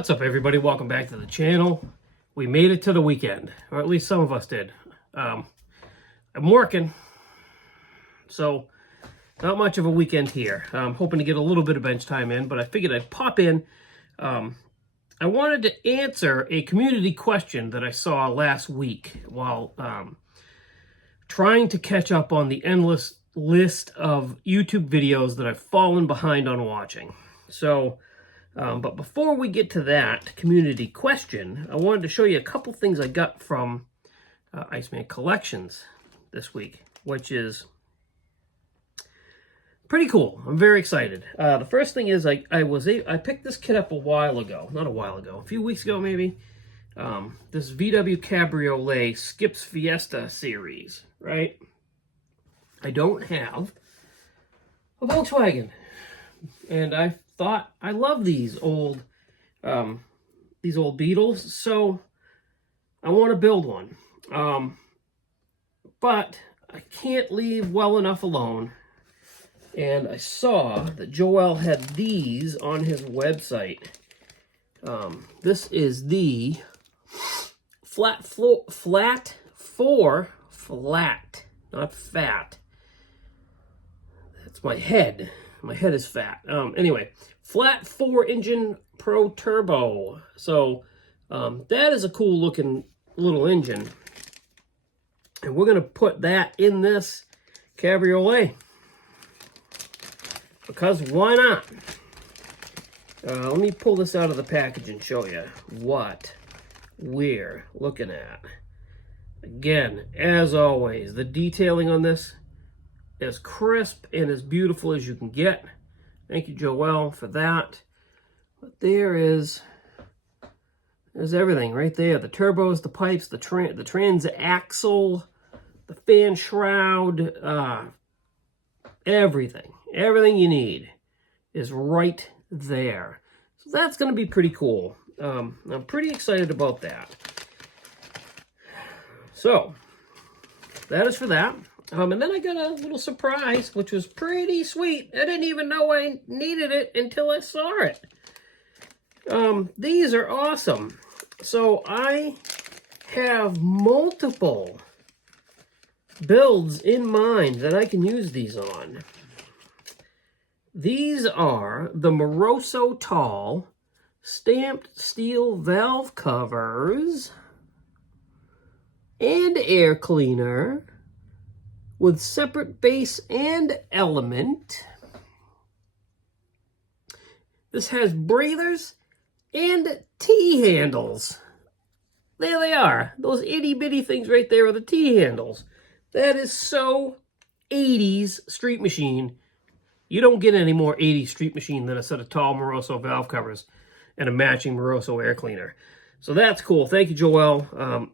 What's up, everybody? Welcome back to the channel. We made it to the weekend, or at least some of us did. I'm working, so not much of a weekend here. I'm hoping to get a little bit of bench time in, but I figured I'd pop in. I wanted to answer a community question that I saw last week while trying to catch up on the endless list of YouTube videos that I've fallen behind on watching. So, but before we get to that community question, I wanted to show you a couple things I got from Iceman Collections this week, which is pretty cool. I'm very excited. The first thing is I picked this kit up a few weeks ago maybe. This VW Cabriolet Skips Fiesta series, right? I don't have a Volkswagen, and I thought I love these old Beetles, so I want to build one. But I can't leave well enough alone. And I saw that Joel had these on his website. This is the flat, not fat. That's my head. My head is fat. Anyway, flat 4-engine Pro Turbo. So that is a cool looking little engine. And we're going to put that in this Cabriolet. Because why not? Let me pull this out of the package and show you what we're looking at. Again, as always, the detailing on this as crisp and as beautiful as you can get. Thank you, Joel, for that. But there's everything right there. The turbos, the pipes, the transaxle, the fan shroud, everything. Everything you need is right there. So that's going to be pretty cool. I'm pretty excited about that. So that is for that. And then I got a little surprise, which was pretty sweet. I didn't even know I needed it until I saw it. These are awesome. So I have multiple builds in mind that I can use these on. These are the Moroso Tall stamped steel valve covers and air cleaner with separate base and element. This has breathers and T-handles. There they are. Those itty-bitty things right there are the T-handles. That is so 80s Street Machine. You don't get any more 80s Street Machine than a set of tall Moroso valve covers and a matching Moroso air cleaner. So that's cool. Thank you, Joel.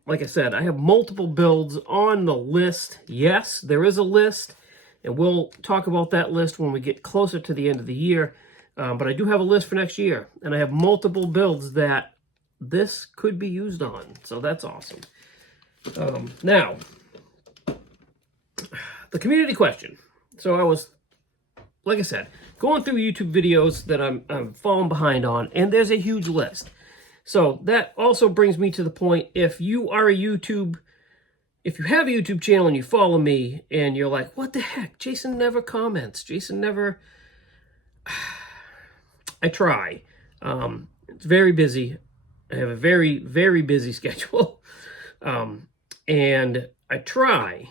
Like I said, I have multiple builds on the list. Yes, there is a list, and we'll talk about that list when we get closer to the end of the year. But I do have a list for next year, and I have multiple builds that this could be used on. So that's awesome. Now, the community question. So I was, like I said, going through YouTube videos that I'm falling behind on, and there's a huge list. So that also brings me to the point, if you have a YouTube channel and you follow me and you're like, what the heck, Jason never comments, Jason never, I try. It's very busy. I have a very, very busy schedule. And I try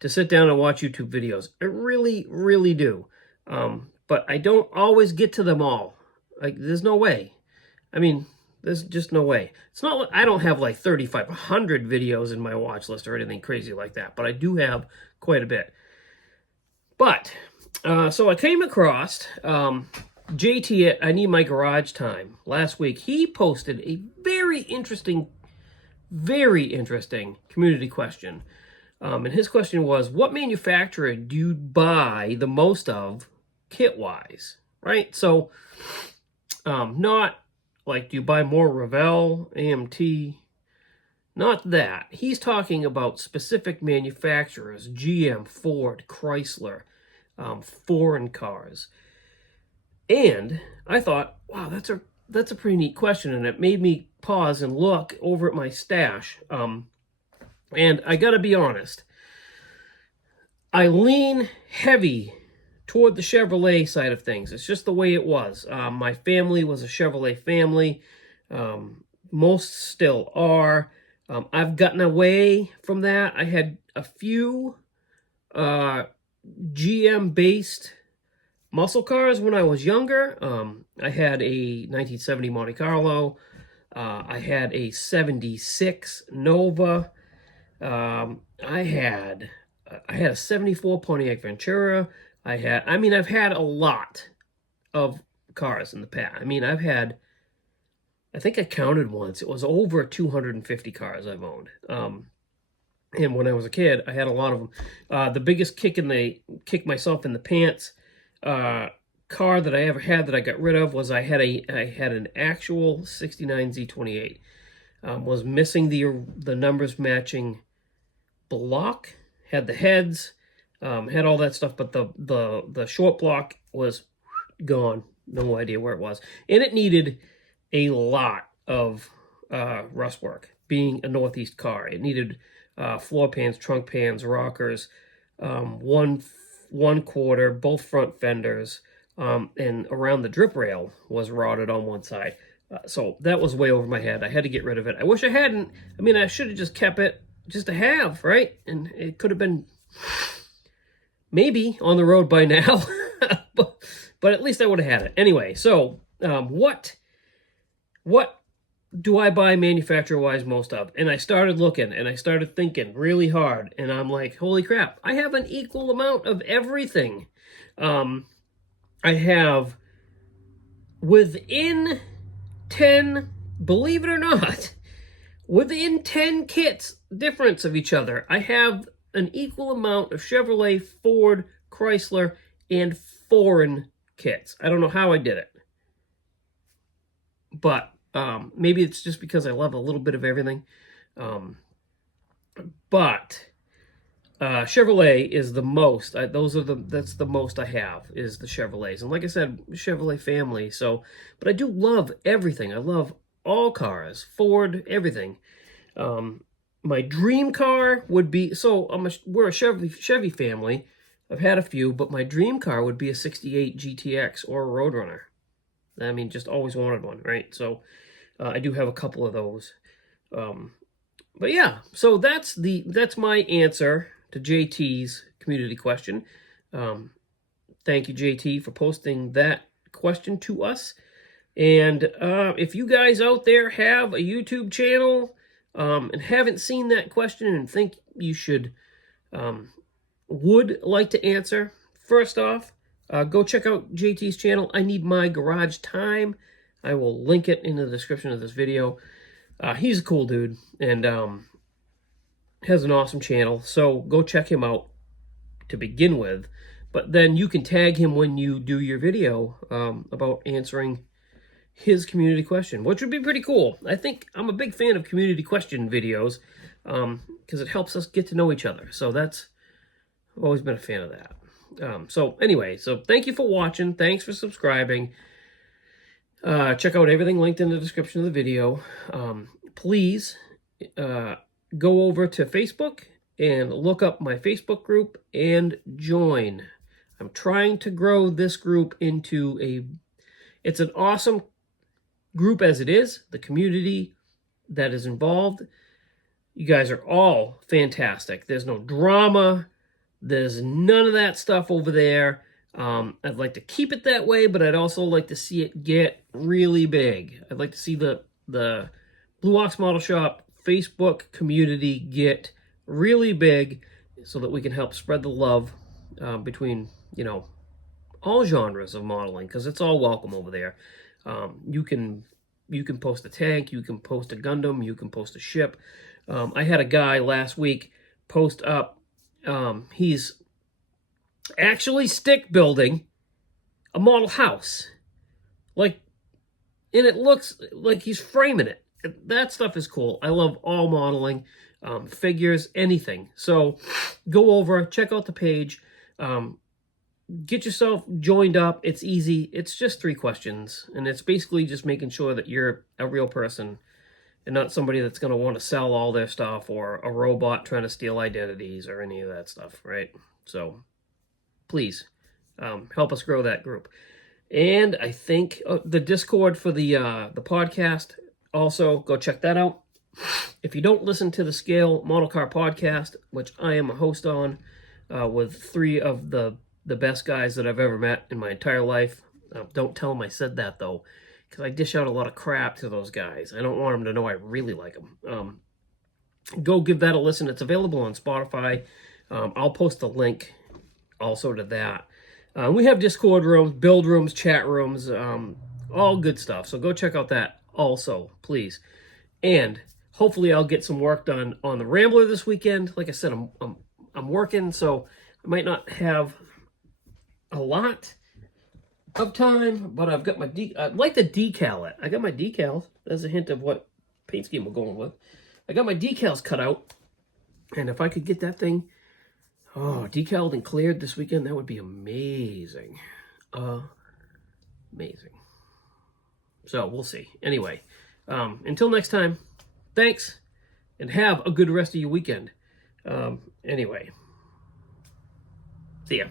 to sit down and watch YouTube videos. I really, really do. But I don't always get to them all. Like, there's no way. I mean, there's just no way. It's not like I don't have like 3,500 videos in my watch list or anything crazy like that, but I do have quite a bit. But, so I came across JT at I Need My Garage Time last week. He posted a very interesting community question. And his question was, what manufacturer do you buy the most of kit-wise, right? So, not like, do you buy more Revell, AMT? Not that. He's talking about specific manufacturers, GM, Ford, Chrysler, foreign cars. And I thought, wow, that's a that's a pretty neat question, and it made me pause and look over at my stash. And I gotta be honest, I lean heavy toward the Chevrolet side of things. It's just the way it was. My family was a Chevrolet family. Most still are. I've gotten away from that. I had a few GM-based muscle cars when I was younger. I had a 1970 Monte Carlo. I had a 76 Nova. I had a 74 Pontiac Ventura. I've had a lot of cars in the past. I think I counted once. It was over 250 cars I've owned. And when I was a kid, I had a lot of them. The biggest kick myself in the pants car that I ever had that I got rid of was I had an actual 69 Z28. Was missing the numbers matching block, had the heads, had all that stuff, but the short block was gone. No idea where it was. And it needed a lot of rust work, being a Northeast car. It needed floor pans, trunk pans, rockers, one quarter, both front fenders, and around the drip rail was rotted on one side. So that was way over my head. I had to get rid of it. I wish I hadn't. I should have just kept it just to have, right? And it could have been maybe on the road by now, but at least I would have had it. Anyway, so what do I buy manufacturer-wise most of? And I started looking, and I started thinking really hard, and I'm like, holy crap, I have an equal amount of everything. I have, within 10, believe it or not, within 10 kits difference of each other, I have an equal amount of Chevrolet, Ford, Chrysler, and foreign kits. I don't know how I did it, but maybe it's just because I love a little bit of everything. But Chevrolet is the most. That's the most I have, is the Chevrolets. And like I said, Chevrolet family. So, but I do love everything. I love all cars, Ford, everything. My dream car would be, we're a Chevy family. I've had a few, but my dream car would be a 68 GTX or a Roadrunner. Just always wanted one, right? So I do have a couple of those. But yeah, so that's my answer to JT's community question. Thank you, JT, for posting that question to us. And if you guys out there have a YouTube channel and haven't seen that question and think you would like to answer, first off, go check out JT's channel. I Need My Garage Time. I will link it in the description of this video. He's a cool dude and has an awesome channel, so go check him out to begin with. But then you can tag him when you do your video about answering his community question, which would be pretty cool. I think I'm a big fan of community question videos because it helps us get to know each other. So I've always been a fan of that. So anyway, so thank you for watching. Thanks for subscribing. Check out everything linked in the description of the video. Please go over to Facebook and look up my Facebook group and join. I'm trying to grow this group into it's an awesome group as it is. The community that is involved, you guys are all fantastic. There's no drama. There's none of that stuff over there. I'd like to keep it that way, but I'd also like to see it get really big. I'd like to see the Blue Ox Model Shop Facebook community get really big so that we can help spread the love between, all genres of modeling, because it's all welcome over there. You can post a tank, you can post a Gundam, you can post a ship. I had a guy last week post up, he's actually stick building a model house, and it looks like he's framing it. That stuff is cool. I love all modeling, figures, anything. So go over, check out the page. get yourself joined up. It's easy. It's just 3 questions, and it's basically just making sure that you're a real person and not somebody that's going to want to sell all their stuff or a robot trying to steal identities or any of that stuff, right? So please help us grow that group. And I think the Discord for the podcast, also go check that out. If you don't listen to the Scale Model Car podcast, which I am a host on with 3 of the best guys that I've ever met in my entire life. Don't tell them I said that, though, because I dish out a lot of crap to those guys. I don't want them to know I really like them. Go give that a listen. It's available on Spotify. I'll post a link also to that. We have Discord rooms, build rooms, chat rooms, all good stuff. So go check out that also, please. And hopefully I'll get some work done on the Rambler this weekend. Like I said, I'm working, so I might not have a lot of time, but I've got my I'd like to decal it. I got my decals. That's a hint of what paint scheme we're going with. I got my decals cut out, and if I could get that thing decaled and cleared this weekend, that would be amazing. Amazing. So we'll see. Anyway, until next time, thanks, and have a good rest of your weekend. Anyway, see ya.